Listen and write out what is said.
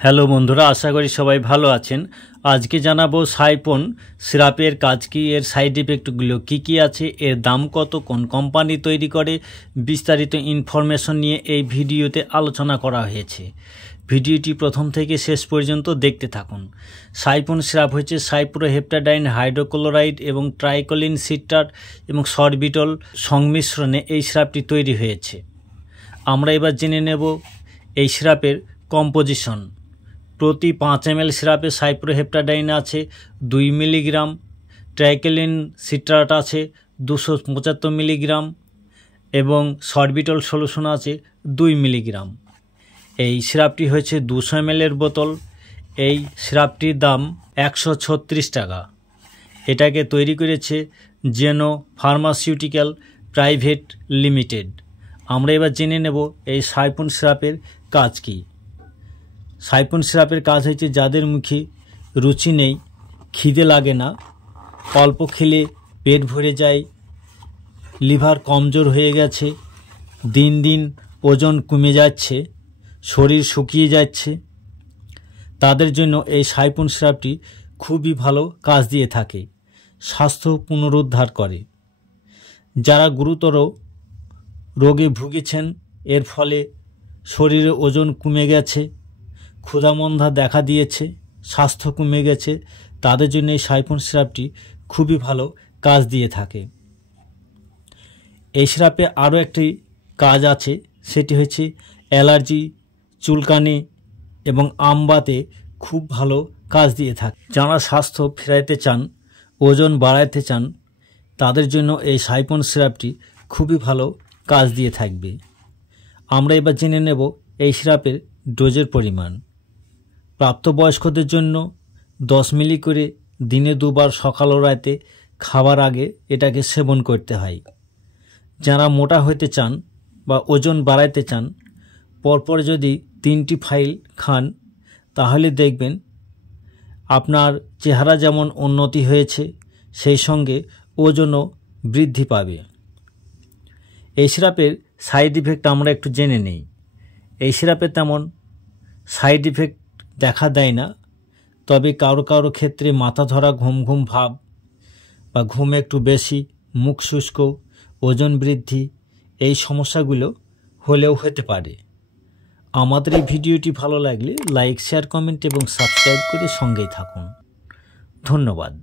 Hello বন্ধুরা, আশা করি সবাই ভালো আছেন। আজকে জানাবো সাইপন সিরাপের কাজ কি, এর সাইড ইফেক্টগুলো কী কী আছে, এর দাম কত, কোন কোম্পানি তৈরি করে, বিস্তারিত ইনফরমেশন নিয়ে এই ভিডিওতে আলোচনা করা হয়েছে। ভিডিওটি প্রথম থেকে শেষ পর্যন্ত দেখতে থাকুন। সাইপন সিরাপ হচ্ছে সাইপ্রোহেপ্টাডাইন হাইড্রোক্লোরাইড এবং ট্রাইকোলিন সিট্রাট এবং সরবিটল সংমিশ্রণে এই সিরাপটি তৈরি হয়েছে। আমরা এবার জেনে নেব এই সিরাপের কম্পোজিশন। প্রতি 5 ml সিরাপে সাইপ্রোহেপ্টাডাইন আছে 2 মিলিগ্রাম, ট্রাইকোলিন সিট্রাট আছে 275 মিলিগ্রাম এবং সরবিটল সলিউশন আছে 2 মিলিগ্রাম। এই সিরাপটি হয়েছে 200 ml এর বোতল। এই সিরাপটির দাম 136 টাকা। এটাকে তৈরি করেছে জেনো ফার্মাসিউটিক্যাল প্রাইভেট লিমিটেড। আমরা এবার জেনে নেব এই সাইপন সিরাপের কাজ কী। সাইপন সিরাপের কাজ হচ্ছে যাদের মুখে রুচি নেই, খিদে লাগে না, অল্প খেলে পেট ভরে যায়, লিভার কমজোর হয়ে গেছে, দিন দিন ওজন কমে যাচ্ছে, শরীর শুকিয়ে যাচ্ছে, তাদের জন্য এই সাইপন সিরাপটি খুবই ভালো কাজ দিয়ে থাকে। স্বাস্থ্য পুনরুদ্ধার করে। যারা গুরুতর রোগে ভুগেছেন, এর ফলে শরীরে ওজন কমে গেছে, ক্ষুধামন্দা দেখা দিয়েছে, স্বাস্থ্য কমে গেছে, তাদের জন্য এই সাইপন সিরাপটি খুবই ভালো কাজ দিয়ে থাকে। এই সিরাপে আরও একটি কাজ আছে, সেটি হচ্ছে অ্যালার্জি, চুলকানি এবং আমবাতে খুব ভালো কাজ দিয়ে থাকে। যারা স্বাস্থ্য ফেরাইতে চান, ওজন বাড়াইতে চান, তাদের জন্য এই সাইপন সিরাপটি খুবই ভালো কাজ দিয়ে থাকবে। আমরা এবার জেনে নেব এই সিরাপের ডোজের পরিমাণ। প্রাপ্তবয়স্কদের জন্য 10 মিলি করে দিনে 2 বার সকাল ও রাতে খাবার আগে এটাকে সেবন করতে হয়। যারা মোটা হতে চান বা ওজন বাড়াইতে চান, পরপর যদি 3টি ফাইল খান, তাহলে দেখবেন আপনার চেহারা যেমন উন্নতি হয়েছে, সেই সঙ্গে ওজনও বৃদ্ধি পাবে। এই সিরাপের সাইড ইফেক্ট আমরা একটু জেনে নেই। এই সিরাপে তেমন সাইড ইফেক্ট দেখা দেয় না, তবে কারো কারো ক্ষেত্রে মাথা ধরা, ঘুম ঘুম ভাব বা ঘুম একটু বেশি, মুখ শুষ্ক, ওজন বৃদ্ধি, এই সমস্যাগুলো হলেও হতে পারে। আমাদের এই ভিডিওটি ভালো লাগলে লাইক, শেয়ার, কমেন্ট এবং সাবস্ক্রাইব করে সঙ্গেই থাকুন। ধন্যবাদ।